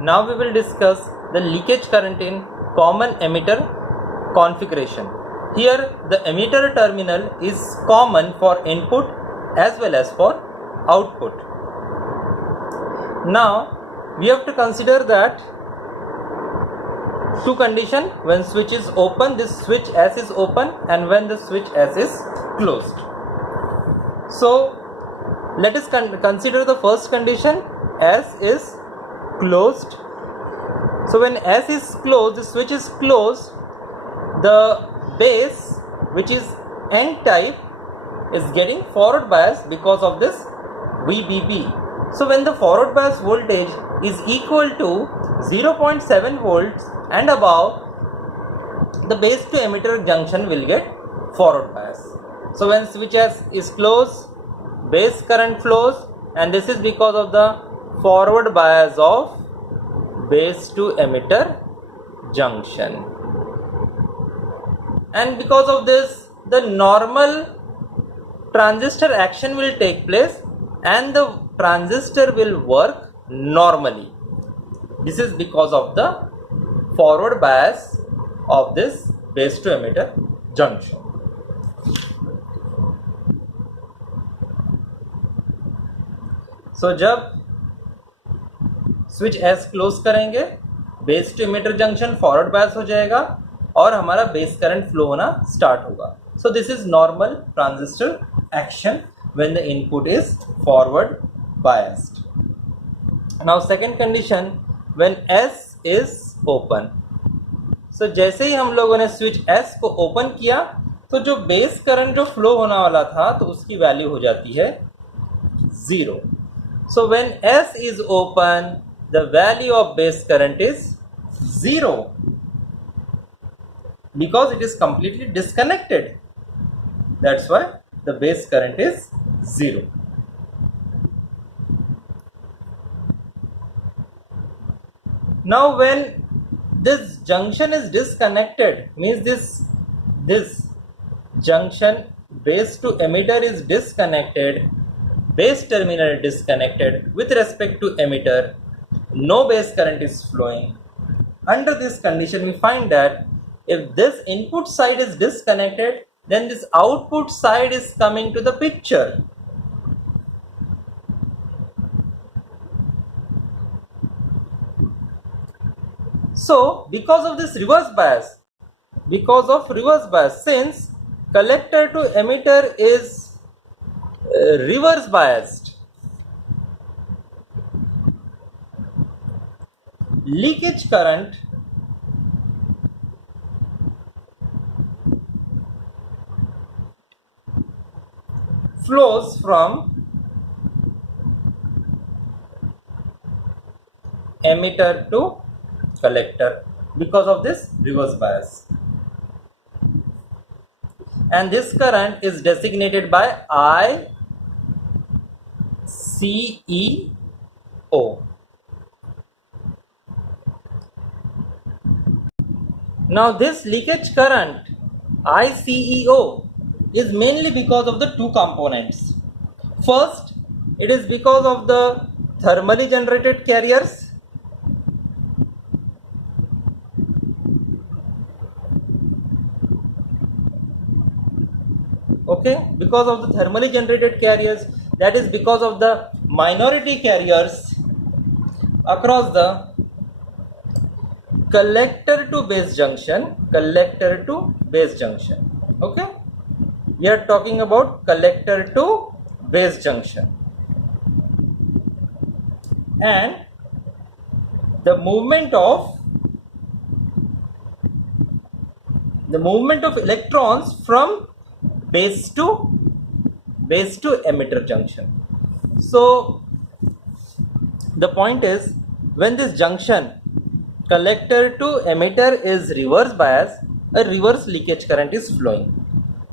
Now we will discuss the leakage current in common emitter configuration. Here the emitter terminal is common for input as well as for output. Now we have to consider that two conditions: when switch is open, this switch S is open, and when the switch S is closed. So let us consider the first condition, S is closed. So when S is closed, the switch is closed, the base, which is N type, is getting forward bias because of this VBB. So when the forward bias voltage is equal to 0.7 volts and above, the base to emitter junction will get forward bias. So when switch S is closed, base current flows, and this is because of the forward bias of base to emitter junction. And because of this, the normal transistor action will take place and the transistor will work normally. This is because of the forward bias of this base to emitter junction. So जब switch S close करेंगे, base to emitter junction forward bias हो जाएगा और हमारा base current flow होना start होगा. So this is normal transistor action when the input is forward biased. Now second condition, when S is open. So जैसे ही हम लोगों ने स्विच एस को ओपन किया तो जो बेस करंट जो फ्लो होने वाला था तो उसकी वैल्यू हो जाती है 0. So when S is open, the value of base current is 0 because it is completely disconnected. That's why the base current is 0. Now when this junction is disconnected, means this junction base to emitter is disconnected, base terminal disconnected with respect to emitter, no base current is flowing. Under this condition, we find that if this input side is disconnected, then this output side is coming to the picture. So because of this reverse bias, since collector to emitter is reverse biased, leakage current flows from emitter to collector because of this reverse bias, and this current is designated by ICEO. Now this leakage current ICEO is mainly because of the two components. First, it is because of the thermally generated carriers. Okay, because of the thermally generated carriers, that is because of the minority carriers across the collector to base junction. Okay, we are talking about collector to base junction, and the movement of electrons from base to emitter junction. So the point is, when this junction collector to emitter is reverse bias, a reverse leakage current is flowing.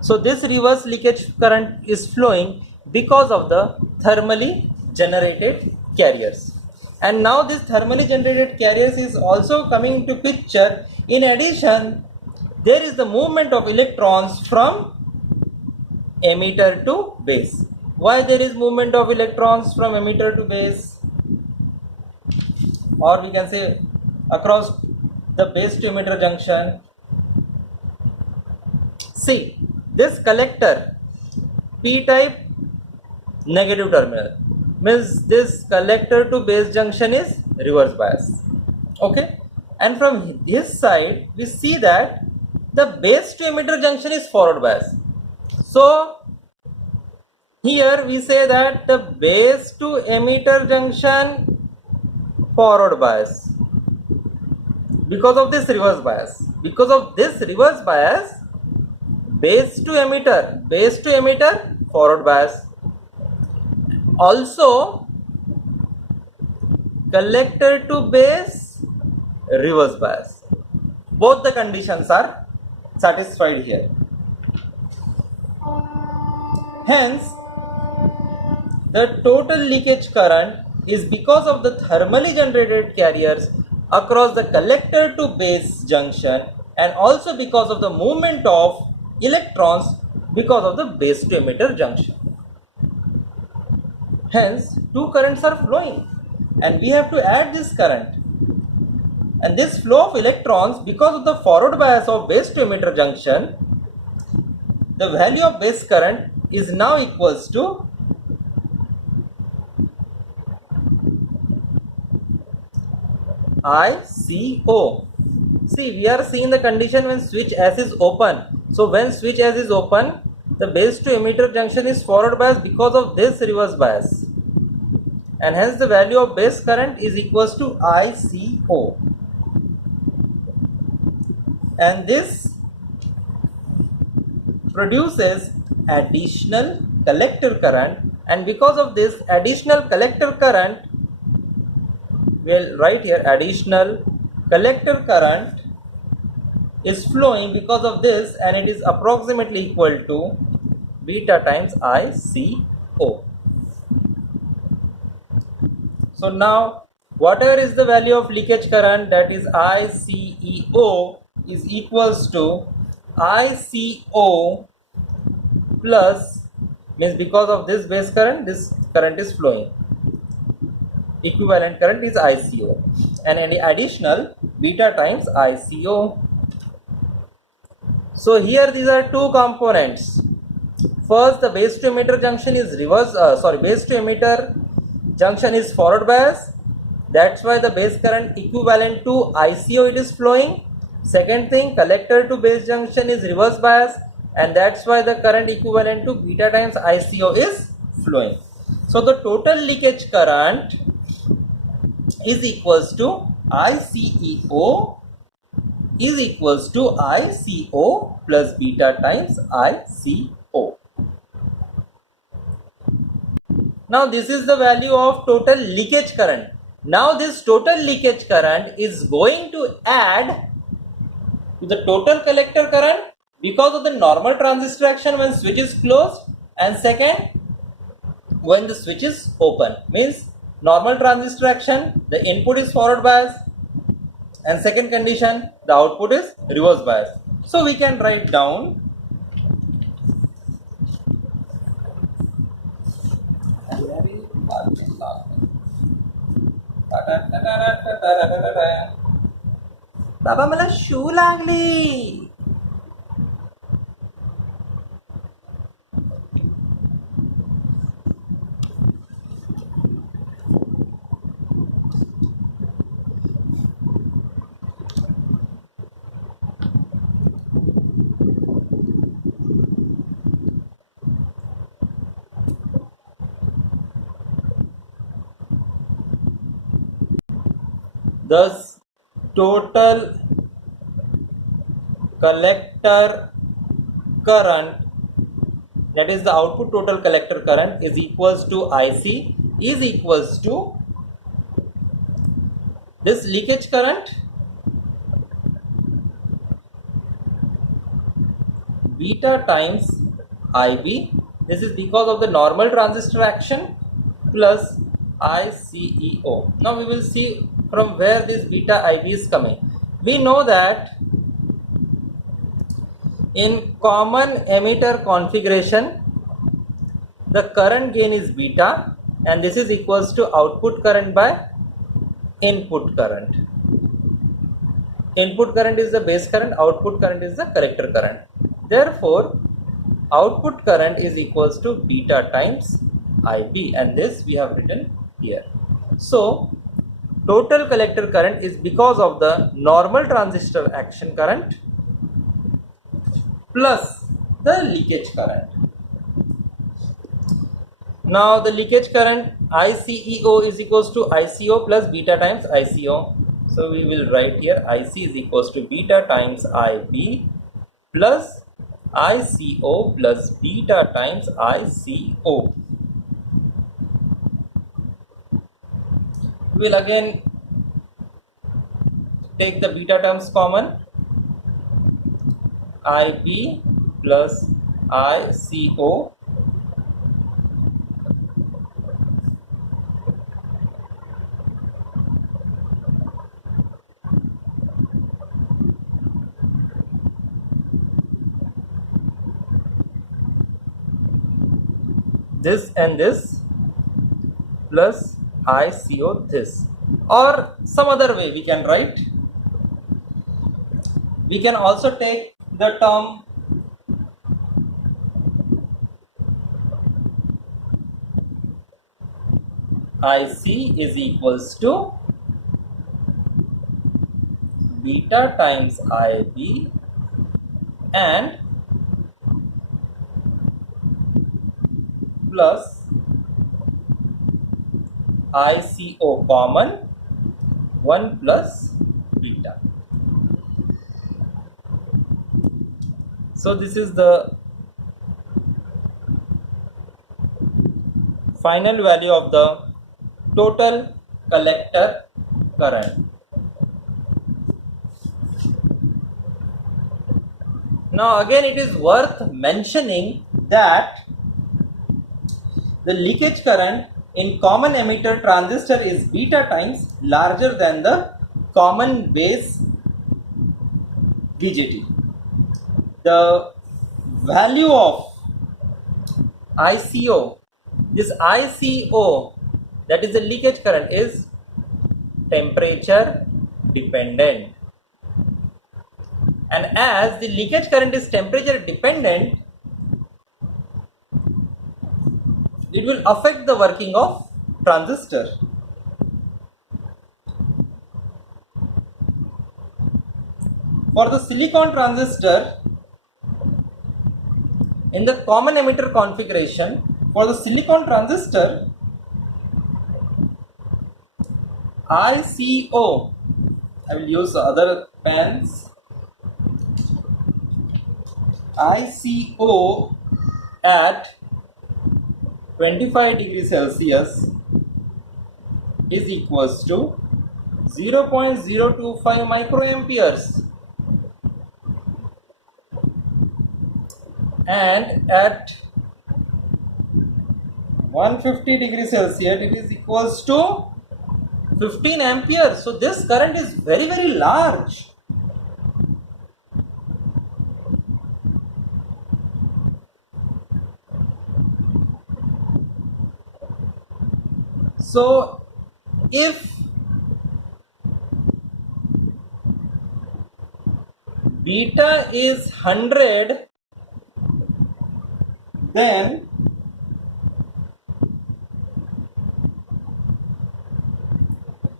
So this reverse leakage current is flowing because of the thermally generated carriers, and now this thermally generated carriers is also coming to picture. In addition, there is the movement of electrons from emitter to base. Why there is movement of electrons from emitter to base? or we can say across the base to emitter junction. See, this collector P type negative terminal means this collector to base junction is reverse bias. Okay, and from this side we see that the base to emitter junction is forward bias. So here we say that the base to emitter junction forward bias because of this reverse bias. Because of this reverse bias, base to emitter forward bias. Also collector to base reverse bias. Both the conditions are satisfied here. Hence, the total leakage current is because of the thermally generated carriers across the collector to base junction and also because of the movement of electrons because of the base to emitter junction. Hence, two currents are flowing and we have to add this current. And this flow of electrons, because of the forward bias of base to emitter junction, the value of base current is now equals to ICO. See, we are seeing the condition when switch S is open. So when switch S is open, the base to emitter junction is forward bias because of this reverse bias, and hence the value of base current is equals to ICO, and this produces additional collector current, and because of this additional collector current, we'll write here additional collector current is flowing because of this, and it is approximately equal to beta times ICO. So now whatever is the value of leakage current, that is ICEO, is equals to ICO plus, means because of this base current, this current is flowing, equivalent current is ICO, and any additional beta times ICO. So here these are two components. First, the base to emitter junction is base to emitter junction is forward bias. That's why the base current equivalent to ICO it is flowing. Second thing, collector to base junction is reverse bias, and that's why the current equivalent to beta times ICO is flowing. So the total leakage current is equals to ICEO is equals to ICO plus beta times ICO. Now this is the value of total leakage current. Now this total leakage current is going to add to the total collector current because of the normal transistor action when switch is closed, and second, when the switch is open, means normal transistor action, the input is forward bias, and second condition, the output is reverse bias. So we can write down बाबा मला शू लागली. Thus, total collector current, that is the output total collector current, is equals to IC is equals to this leakage current beta times IB. This is because of the normal transistor action plus ICEO. Now we will see from where this beta IB is coming. We know that in common emitter configuration, the current gain is beta, and this is equals to output current by input current. Input current is the base current, output current is the collector current. Therefore, output current is equals to beta times IB, and this we have written here. So, total collector current is because of the normal transistor action current plus the leakage current. Now the leakage current ICEO is equals to ICO plus beta times ICO. So we will write here IC is equals to beta times IB plus ICO plus beta times ICO. We will again take the beta terms common. IB plus ICO this and this plus ICO this, or some other way we can write. We can also take the term IC is equals to beta times IB and plus ICO common 1 plus beta. So this is the final value of the total collector current. Now again it is worth mentioning that the leakage current in common emitter transistor is beta times larger than the common base BJT. The value of ICO, this ICO, that is the leakage current, is temperature dependent, and as the leakage current is temperature dependent, it will affect the working of transistor. For the silicon transistor, in the common emitter configuration, for the silicon transistor, ICO, I will use other pens, ICO at 25 degrees Celsius is equals to 0.025 microamperes, and at 150 degrees Celsius it is equals to 15 amperes. So this current is very large. So if beta is 100, then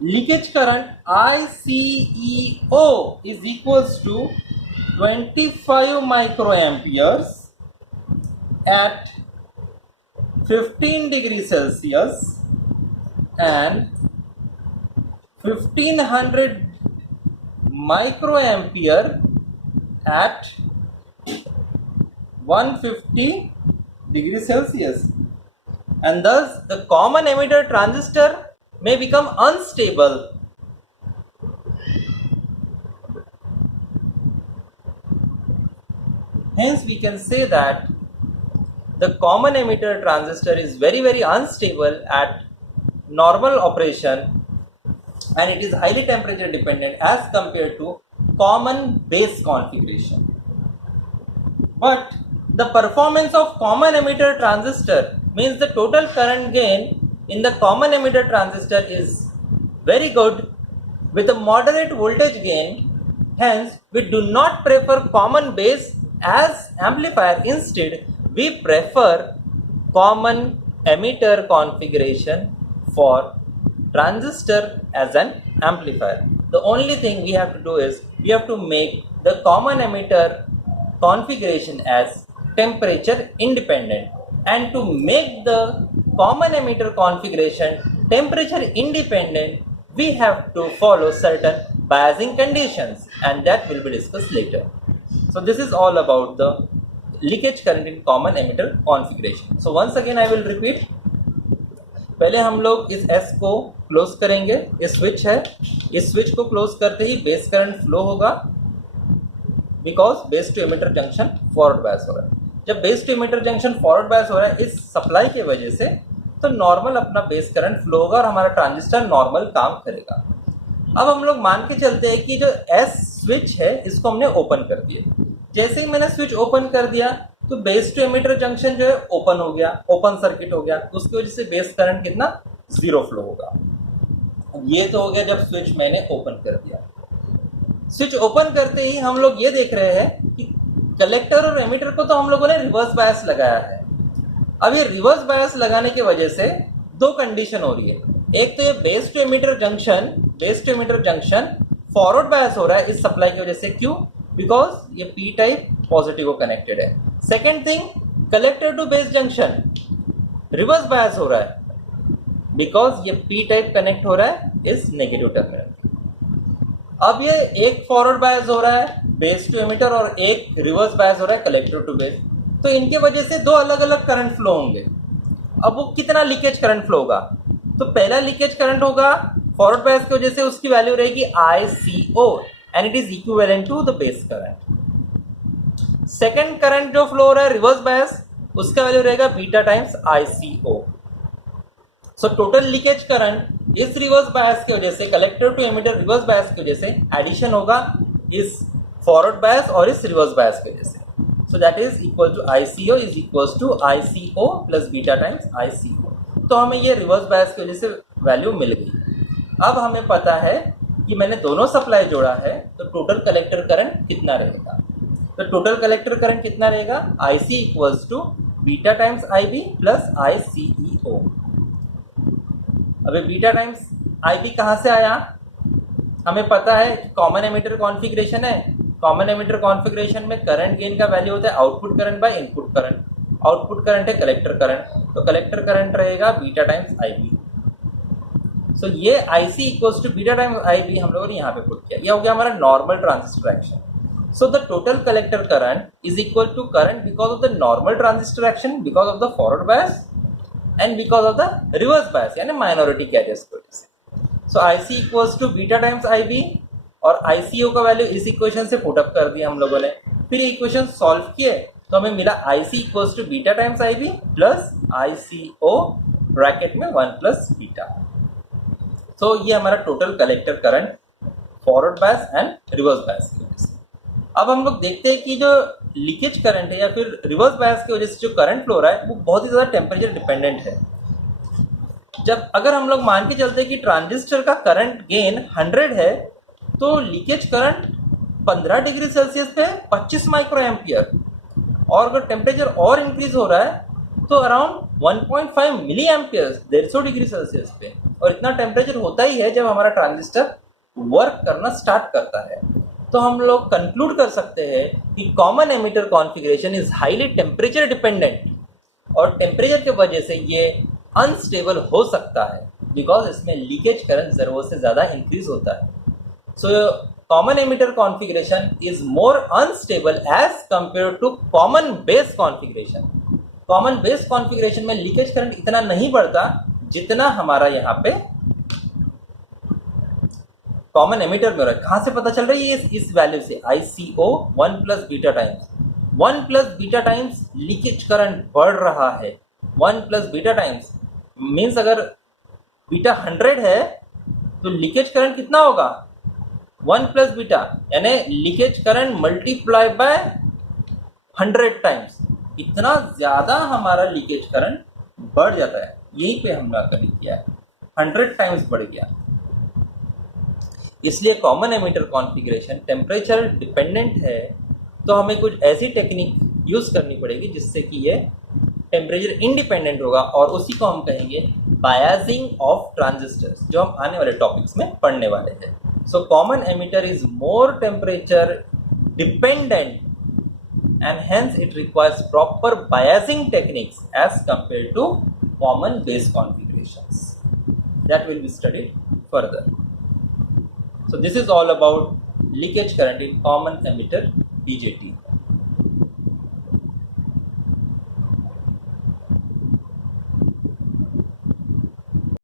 leakage current ICEO is equals to 25 microamperes at 15 degrees Celsius and 1500 microampere at 150 degrees Celsius, and thus the common emitter transistor may become unstable. Hence we can say that the common emitter transistor is very unstable at normal operation, and it is highly temperature dependent as compared to common base configuration. But the performance of common emitter transistor means the total current gain in the common emitter transistor is Very good. With a moderate voltage gain, hence we do not prefer common base as amplifier. Instead, we prefer common emitter configuration for transistor as an amplifier. The only thing we have to do is we have to make the common emitter configuration as temperature independent, and to make the common emitter configuration temperature independent, we have to follow certain biasing conditions, and that will be discussed later. So this is all about the leakage current in common emitter configuration. So once again I will repeat. पहले हम लोग इस S को close करेंगे, ये switch है, इस switch को क्लोज करते ही बेस करंट फ्लो होगा, because base to emitter junction forward bias हो रहा है. जब base to emitter junction forward bias हो रहा है इस सप्लाई के वजह से, तो नॉर्मल अपना बेस करंट फ्लो होगा और हमारा ट्रांजिस्टर नॉर्मल काम करेगा. अब हम लोग मान के चलते हैं कि जो S स्विच है इसको हमने ओपन कर दिया. जैसे ही मैंने स्विच ओपन कर दिया तो बेस टू एमिटर जंक्शन जो है ओपन हो गया, ओपन सर्किट हो गया. उसकी वजह से बेस करंट कितना, जीरो फ्लो होगा. अब ये तो हो गया जब स्विच मैंने ओपन कर दिया. स्विच ओपन करते ही हम लोग ये देख रहे हैं कि कलेक्टर और एमिटर को तो हम लोगों ने रिवर्स बायस लगाया है. अब ये रिवर्स बायस लगाने की वजह से दो कंडीशन हो रही है. एक तो ये base to emitter junction forward bias हो रहा है इस सप्लाई की वजह से. क्यों? बिकॉज ये पी टाइप पॉजिटिव को कनेक्टेड है. Second thing, collector to base junction reverse bias हो रहा है बिकॉज ये पी टाइप कनेक्ट हो रहा है इस नेगेटिव टर्मिनल. अब ये एक फॉरवर्ड बायस हो रहा है बेस टू एमिटर और एक रिवर्स बायस हो रहा है कलेक्टर टू बेस. तो इनके वजह से दो अलग अलग करंट फ्लो होंगे. अब वो कितना लीकेज करंट फ्लो होगा, तो पहला लीकेज करंट होगा फॉरवर्ड बायस की वजह से, उसकी वैल्यू रहेगी ICO and it is equivalent to the base current. Second current जो फ्लो हो रहा है रिवर्स बायस, उसका वैल्यू रहेगा beta times ICO. So total leakage current इस रिवर्स बायस की वजह से, collector to emitter reverse bias की वजह से एडिशन होगा इस फॉरवर्ड बायस और इस रिवर्स बायस की वजह से. So that is equal to ICO is equal to ICO plus beta times ICO. तो हमें ये रिवर्स बायस की वजह से वैल्यू मिल गई. अब हमें पता है कि मैंने दोनों सप्लाई जोड़ा है तो टोटल कलेक्टर करंट कितना रहेगा. तो टोटल कलेक्टर करंट कितना रहेगा, IC equals to beta times IB plus ICEO. अबे बीटा टाइम्स IB कहाँ से आया, हमें पता है कॉमन एमिटर कॉन्फ़िगरेशन है. कॉमन एमिटर कॉन्फ़िगरेशन में करंट गेन का वैल्यू होता है output current by input current. Output current है कलेक्टर करंट, तो कलेक्टर करंट रहेगा बीटा टाइम्स IB. सो ये IC equals to beta times IB हम लोगों ने यहाँ पे पुट किया. ये हो गया हमारा normal transistor action. So the total collector current is equal to current because of the normal transistor action, because of the forward bias and because of the reverse bias यानी minority carriers की वजह से. So IC equals to beta times IB और ICO का value इस equation से put up कर दिया हम लोगों ने. फिर इक्वेशन सॉल्व किए तो हमें मिला IC equals to beta times IB plus ICO bracket में 1 प्लस बीटा. तो ये हमारा total collector current forward bias and reverse bias की वजह से. अब हम लोग देखते हैं कि जो लीकेज करंट है या फिर रिवर्स बायस की वजह से जो करंट फ्लो हो रहा है वो बहुत ही ज़्यादा टेम्परेचर डिपेंडेंट है. जब अगर हम लोग मान के चलते हैं कि ट्रांजिस्टर का करंट गेन 100 है तो लीकेज करंट 15 डिग्री सेल्सियस पे 25 माइक्रो एम्पियर, और अगर टेम्परेचर और इंक्रीज हो रहा है तो around 1.5 milli ampere 150 degree Celsius पे. और इतना टेम्परेचर होता ही है जब हमारा ट्रांजिस्टर वर्क करना स्टार्ट करता है. तो हम लोग कंक्लूड कर सकते हैं कि common emitter configuration is highly temperature dependent, और टेम्परेचर की वजह से ये अनस्टेबल हो सकता है बिकॉज इसमें लीकेज करंट ज़रूरत से ज़्यादा इंक्रीज होता है. So common emitter configuration is more unstable as compare to common base configuration. Common base configuration में लीकेज करंट इतना नहीं बढ़ता जितना हमारा यहाँ पे कॉमन एमिटर में हो रहा है. कहाँ से पता चल रही है इस वैल्यू से, ICO 1 plus beta times. 1 plus beta times leakage current बढ़ रहा है. 1 प्लस बीटा टाइम्स मीन्स अगर बीटा 100 है तो लीकेज करंट कितना होगा, 1 प्लस बीटा यानी leakage current multiply by 100 times. इतना ज़्यादा हमारा लीकेज करंट बढ़ जाता है. यहीं पे हमने कभी किया है, 100 टाइम्स बढ़ गया. इसलिए common emitter configuration temperature dependent है, तो हमें कुछ ऐसी टेक्निक यूज़ करनी पड़ेगी जिससे कि ये टेम्परेचर इंडिपेंडेंट होगा, और उसी को हम कहेंगे बायसिंग ऑफ ट्रांजिस्टर्स, जो हम आने वाले टॉपिक्स में पढ़ने वाले हैं. सो common emitter is more temperature dependent and hence it requires proper biasing techniques as compared to common base configurations. That will be studied further. So this is all about leakage current in common emitter BJT.